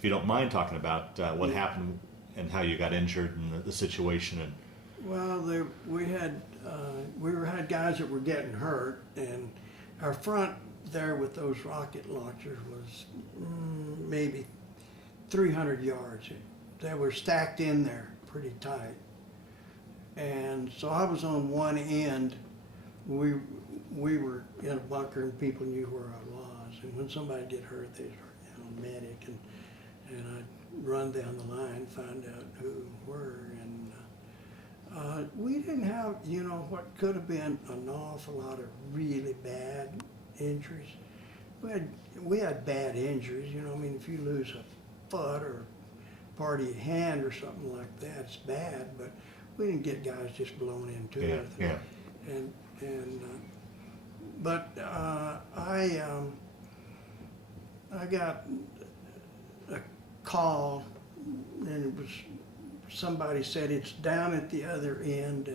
if you don't mind talking about what happened and how you got injured and the situation. And Well, we had guys that were getting hurt, and our front there with those rocket launchers was maybe 300 yards. They were stacked in there pretty tight, and so I was on one end. We were in a bunker, and people knew where I was. And when somebody get hurt, they were medic, and I'd run down the line, find out who were, and we didn't have, what could have been an awful lot of really bad injuries. We had bad injuries, I mean, if you lose a foot or part of your hand or something like that, it's bad, but we didn't get guys just blown into it. yeah. But I got a call, and it was somebody said it's down at the other end,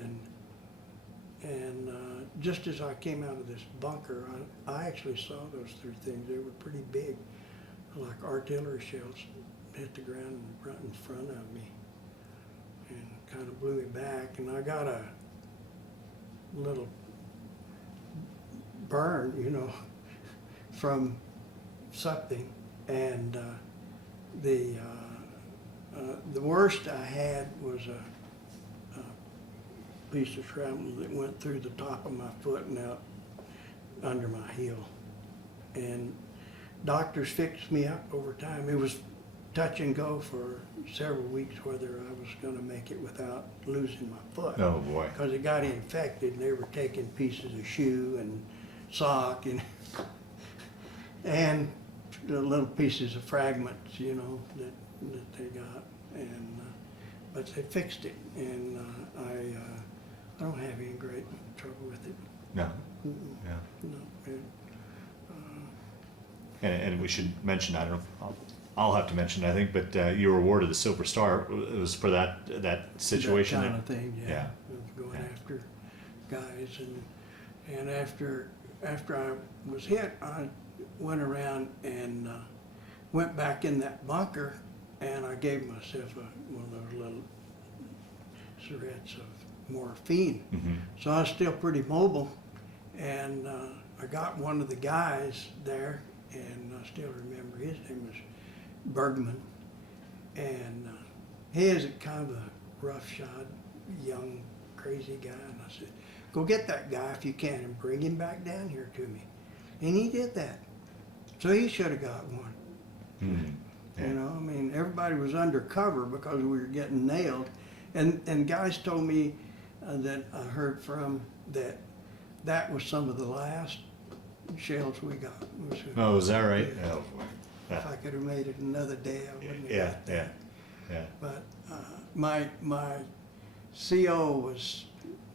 and just as I came out of this bunker, I actually saw those three things. They were pretty big, like artillery shells, hit the ground right in front of me, and kind of blew me back. And I got a little burn, from something, and the worst I had was a piece of shrapnel that went through the top of my foot and out under my heel. And doctors fixed me up over time. It was touch and go for several weeks whether I was going to make it without losing my foot. Oh boy. Because it got infected, and they were taking pieces of shoe and sock and the little pieces of fragments, that they got, and but they fixed it, and I don't have any great trouble with it. No. No. And we should mention, I don't know, I'll have to mention, I think, but you were awarded the Silver Star. It was for that situation. That kind of thing, yeah. Yeah. Going after guys, and after I was hit, I went around and went back in that bunker, and I gave myself one of those little syringes of morphine. Mm-hmm. So I was still pretty mobile, and I got one of the guys there, and I still remember his name was Bergman, and he is a kind of a roughshod, young, crazy guy, and I said, go get that guy if you can and bring him back down here to me. And he did that. So he should have got one. Mm-hmm. Yeah. I mean, everybody was undercover because we were getting nailed. And guys told me that I heard from that was some of the last shells we got. Oh, is that right? Yeah. Oh boy. Yeah. If I could have made it another day, I wouldn't have Yeah, got that. yeah. But my CO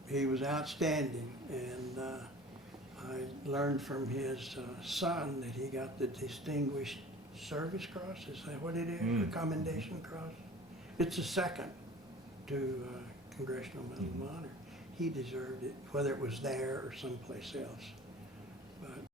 he was outstanding, and I learned from his son that he got the Distinguished Service Cross. Is that what it is? The Commendation Cross. It's the second to Congressional Medal of Honor. He deserved it, whether it was there or someplace else. But